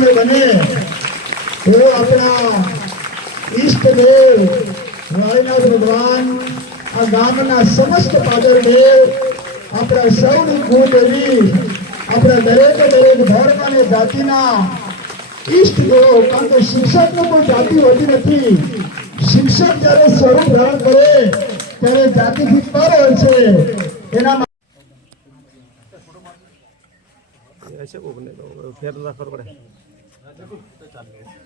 પ્રગતિમય બને એવો આપણા ઈષ્ટદેવ વાળીનાથ ભગવાન આ ગામના સમસ્ત પાદરદેવ આપણા સૌની કુળદેવી આપણા દરેકે દરેક ધર્મ અને જાતિના ઈષ્ટદેવ કારણ કે શિક્ષકનો કોઈ જાતિ હોતી નથી શિક્ષક જ્યારે સ્વરૂપ ધારણ કરે ત્યારે જાતિથી પર હોય છે એના માટે ऐसे उगने दो फिर ना कर पड़े The th the.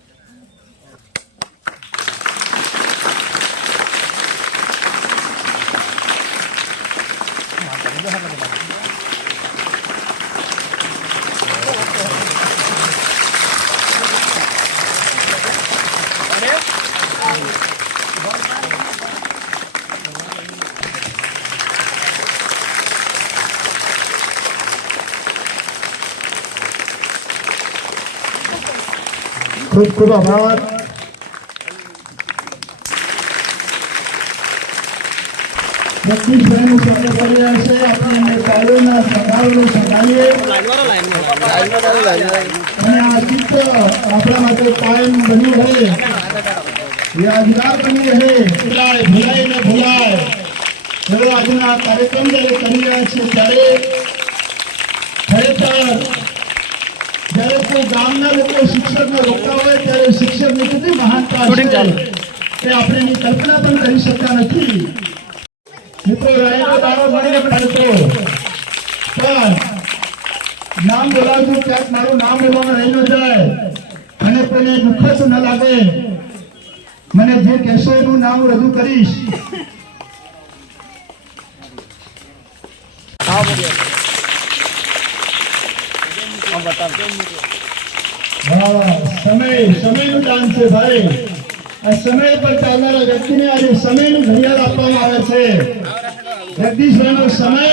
ખૂબ ખૂબ આભાર. જગદીશભાઈનું સ્વાગત કરી રહ્યા છે. આપણે એમને તાળીઓના સંભાળો સંભાળીએ. અને આ ચિત્ર આપણા કાર્યક્રમ કરી રહ્યા છીએ ત્યારે ખરેખર ગામના લોકો શિક્ષકને રોકતા હોય ત્યારે શિક્ષકની કેટલી મહાનતા છે? તે આપણે એની કલ્પના પણ કરી શકતા નથી. મિત્રો રાયનો દાડો મળીને પડતો. પણ નામ બોલાવતું ક્યાંક મારું નામ બોલવાનું રહી ન જાય અને કોઈને દુઃખ ન લાગે. મને જે કહેશો એનું નામ હું રજૂ કરીશ હા, છે ભાઈ. સમય પર ચાલનારા વ્યક્તિને આજે સમયનું ઘડિયાળ આપવામાં આવે છે. સમય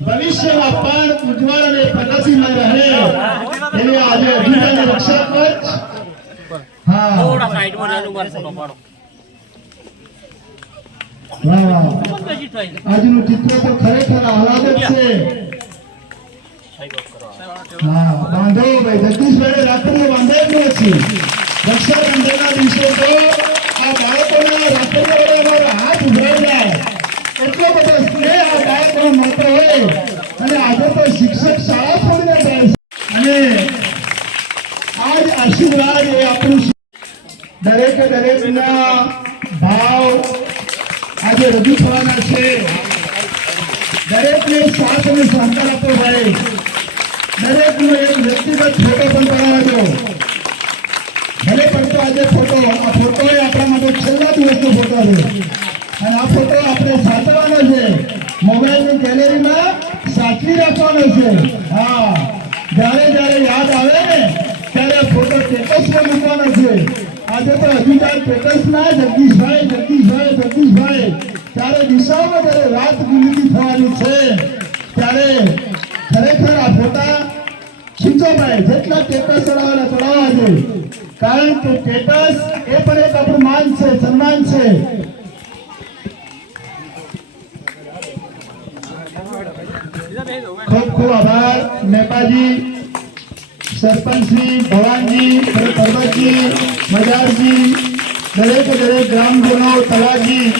ભવિષ્યમાં પણ ઉજ્જવળ અને પ્રગતિમય રહે. એની આજે અધિકારી રક્ષા થઈ આજનું ચિત્ર તો ખરેખર આહલાદક છે. બાંધો ભાઈ. જગદીશભાઈ રાખડીઓ બાંધાય જ નથી રક્ષાબંધનના દિવસો તો દરેકનો વ્યક્તિગત ફોટો પણ બનાવજો ભલે પડતો આજે ફોટો, આ ફોટો આપણા માટે છેલ્લા દિવસનો ફોટો છે. આ ફોટો આપણે સાચવવાનો છે. મોબાઈલની ગેલેરીમાં સાચવી રાખવાનો છે. હા. જ્યારે જ્યારે યાદ આવે ને, ત્યારે ફોટો સ્ટેટસમાં મૂકવાનો છે. આજે તો અધિકાર સ્ટેટસના જગદીશભાઈ જગદીશભાઈ જગદીશભાઈ. ત્યારે દિશામાં જ્યારે રાત થવાની છે, ત્યારે ખરેખર આ ફોટા ખીચો ભાઈ જેટલા સ્ટેટસ ચડાવવાના ચડાવવા છે. કારણ કે સ્ટેટસ એ પણ એક આપણું માન છે, સન્માન છે. ખૂબ ખૂબ આભાર, નેપાજી, સરપંચશ્રી, ભવાનજી પર્વતજી મજારજી, દરેક દરેક ગ્રામજનો તલાજી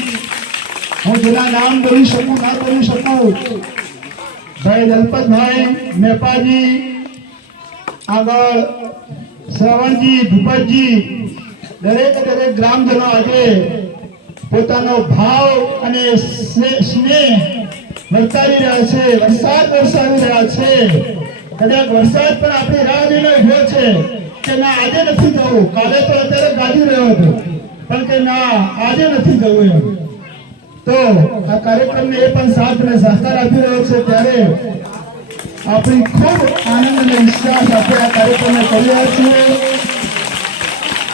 હું જેના નામ બોલી શકું, ના બોલી શકું? ભાઈ દલપતભાઈ, નેપાજી આગળ શ્રવણજી, ભૂપતજી, દરેક દરેક ગ્રામજનો આજે પોતાનો ભાવ અને સ્ને- સ્નેહ વર્તાવી રહ્યા છે, વરસાદ વરસાવી રહ્યા છે. કદાચ વરસાદ પણ આપણી રાહ નિર્ણય ઊભો છે કે ના, આજે નથી જવું. કાલે તો અત્યારે ગાજી રહ્યો હતો. પણ કે ના, આજે નથી જવું એમ. તો આ કાર્યક્રમને એ પણ સાથ અને સહકાર આપી રહ્યો છે ત્યારે આપણી ખૂબ આનંદ અને વિશ્વાસ આપણે આ કાર્યક્રમને કરી રહ્યા છીએ.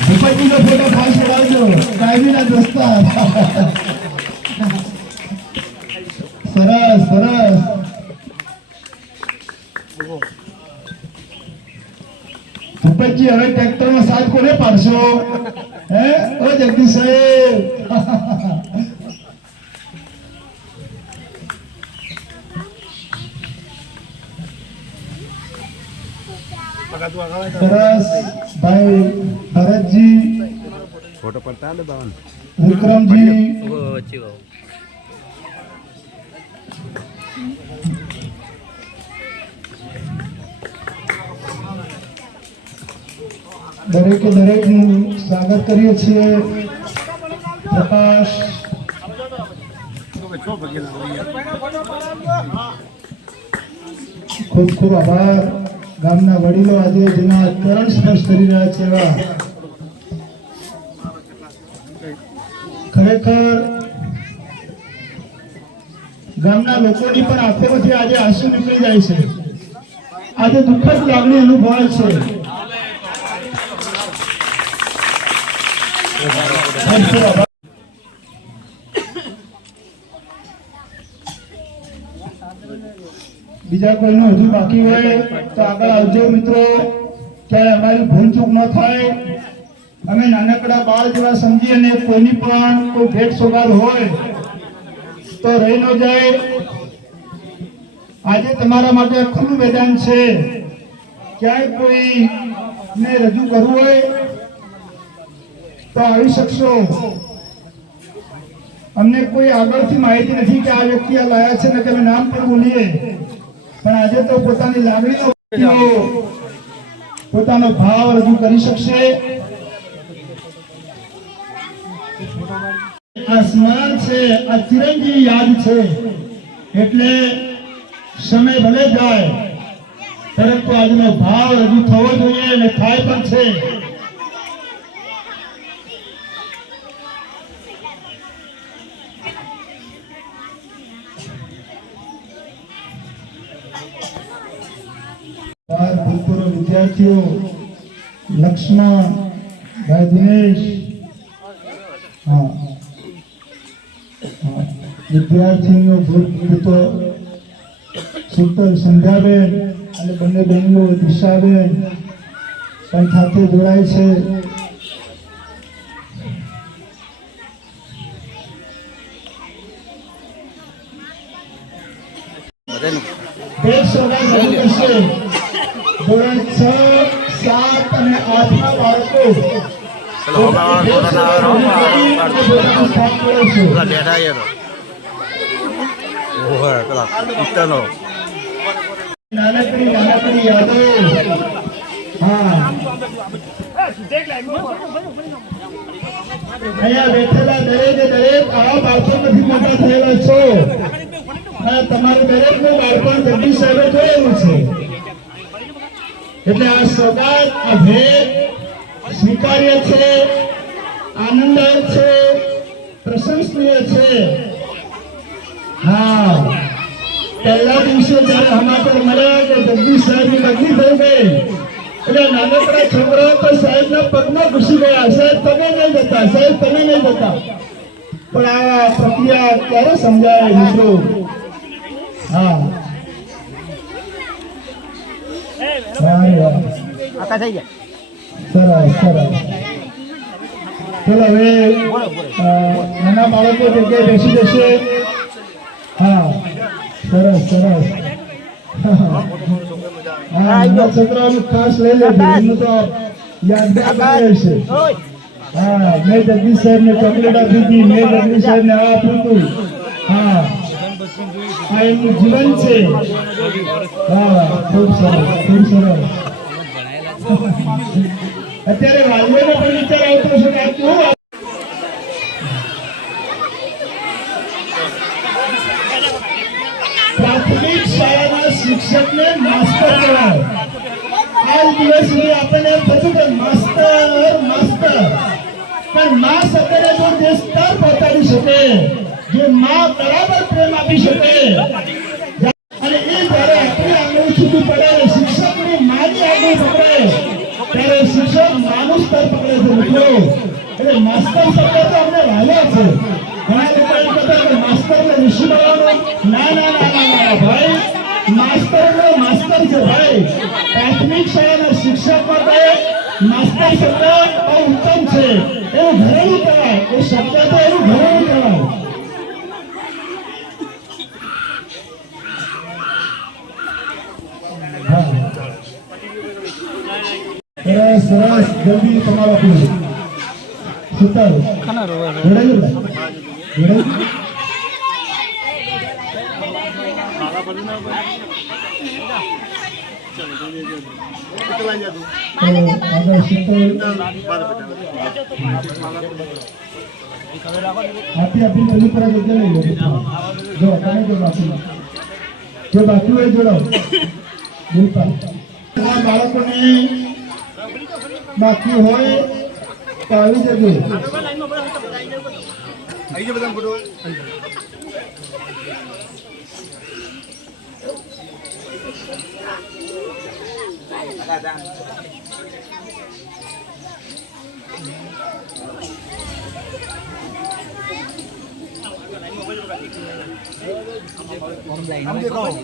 ભૂપતજીનો ફોટો ખાસ પડાવજો કાયમીના દોસ્તા. સરસ સરસ. ભૂપતજી, હવે ટ્રેક્ટરનો સાથ કોને પાડશો? હે? ઓ જગદીશ સાહેબ. સરસ. ભાઈ ભરતજી. ફોટો પડતા ને બાવન. વિક્રમજી. દરેકે દરેકનું સ્વાગત કરીએ છીએ. પ્રકાશ. ખૂબ ખૂબ આભાર. ગામના વડીલો આજે જેના ચરણ સ્પર્શ કરી રહ્યા છે ખરેખર ગામના લોકોની પણ આંખોમાંથી આજે આંસુ નીકળી જાય છે. આજે દુઃખદ લાગણી અનુભવાય છે. બીજા કોઈનું હજુ બાકી હોય તો આગળ આવજો મિત્રો. ક્યારે અમારી ભૂલ ચૂક ન થાય. અમે નાનકડા બાળ જેવા સમજી અને કોઈની પણ કોઈ ભેટ સોગાદ હોય તો રહી ન જાય. આજે તમારા માટે ખુલ્લું મેદાન છે. ક્યાંય કોઈ ને રજૂ કરવું હોય તો આવી શકશો. અમને કોઈ આગળથી માહિતી નથી કે આ વ્યક્તિ આ લાયા છે ને કે અમે નામ પણ બોલીએ. પણ આજે તો પોતાની લાગણીનો પોતાનો ભાવ રજૂ કરી શકશે. આ સ્મરણ છે, આ ચિરંજી યાદ છે. એટલે સમય ભલે જાય, પરંતુ આજનો ભાવ રજૂ થવો જોઈએ અને થાય પણ છે. ભૂતપૂર્વ વિદ્યાર્થીઓ લક્ષ્મણ ભાઈ દિનેશ. હા. વિદ્યાર્થીઓ ભૂતપૂર્વ શીતલ સંધ્યાબેન અને બંને બહેનો દિશાબેન પણ સાથે જોડાય છે. સોગાદ રજૂ કરશે ધોરણ છ સાત અને આઠના બાળકો. નાનકડી નાનકડી યાદો. હા. અહીંયા બેઠેલા દરેક દરેક આ બાળકોમાંથી મોટા થયેલા છો. તમારું દરેકનું બાળપણ જગદીશ સાહેબે જોયેલું છે. એટલે આ સોગાદ આ ભેટ સ્વીકાર્ય છે આનંદદાયક છે, પ્રશંસનીય છે. હા, પહેલા દિવસે જયારે સમાચાર મળ્યા કે જગદીશ સાહેબની બદલી થઈ ગઈ, એટલે નાનકડા છોકરાઓ તો સાહેબના પગમાં ઘૂસી ગયા, સાહેબ તમે નહીં જતા, સાહેબ તમે નહીં જતા. પણ આ પ્રક્રિયા ક્યારે સમજાય મિત્રો? હા. આકા થઈ ગયા. સરસ સરસ. ચલો હવે નાના બાળકો જગ્યાએ બેસી જશે. હા સરસ સરસ. હા છોકરાઓનું ખાસ લઈ લેજો. એમનું તો યાદગાર રહેશે. હા મેં જગદીશ સાહેબ ને ચોકલેટ આપી હતી. મેં જગદીશ સાહેબ ને આ આપ્યું હતું. હા. એમનું જીવન છે હા ખૂબ સરસ ખૂબ સરસ અત્યારે વાલીઓને પણ વિચાર આવતો છે કે આ કેવું આ- પ્રાથમિક શાળાના શિક્ષકને માસ્ટર કહેવાય આજ દિવસ સુધી આપણને એમ થતું કે માસ્ટર માસ્ટર પણ મા શબ્દને જો જે સ્તર પહોંચાડી શકે જે મા બરાબર પ્રેમ આપી શકે. અને એ જ્યારે આપણી આંગળી છૂટી પડે શિક્ષકની માની આંગળી પકડે, ત્યારે શિક્ષક માનું સ્તર પકડે છે મિત્રો. એટલે માસ્ટર શબ્દ તો અમને વાલો છે. ઘણા લોકો એમ કહેતા કે માસ્ટર ને ઋષિ બનાવવાનો ના ના ના ના ના ભાઈ. માસ્ટર નો માસ્ટર છે ભાઈ. પ્રાથમિક શાળાના શિક્ષક માટે માસ્ટર શબ્દ બહુ ઉત્તમ છે. એનું ઘરેલું કહેવાય. એ શબ્દ તો એનું ઘરેલું કહેવાય. સરસ સરસ જલ્દી તમારો આપી સુતર ખાના રોવા આગળ સુતારો આપી આપી પેલી પર લઈ લો જો તમે જો બિલકુલ આ બાળકોને બાકી હોય તો આવી જજો વાહ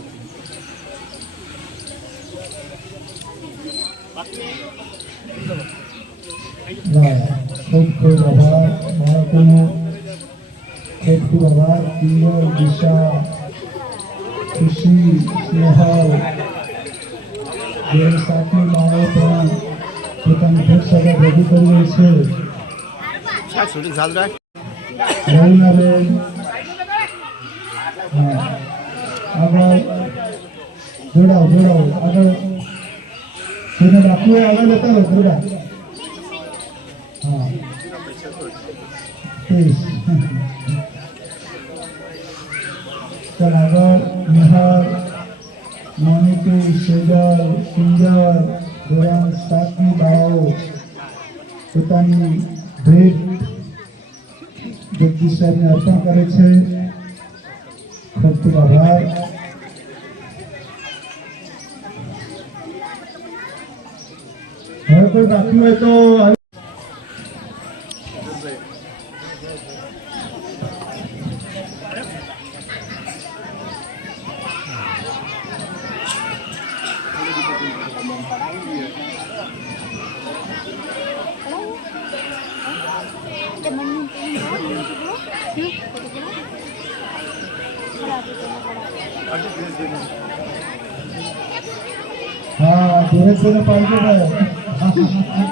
ખૂબ ખૂબ આભાર બાળકોનો ખૂબ ખૂબ આભાર માળો પણ પોતાની ભેટ સગા રજૂ કરી છે રવિનાબેન આગળ જોડાઓ જોડાઓ આગળ જેને બાકી હોય આગળ લેતા રહો જોડા હા ત્રીસ ચાલ આગળ નિહાર મોનિટી સેજલ પિંજર ધોરણ સાતની બાળાઓ પોતાની ભેટ જગદીશ સાહેબને અર્પણ કરે છે ખૂબ ખૂબ આભાર હવે કોઈ બાકી હોય તો આવી હા ધીરજભાઈને પાડજો Obrigado.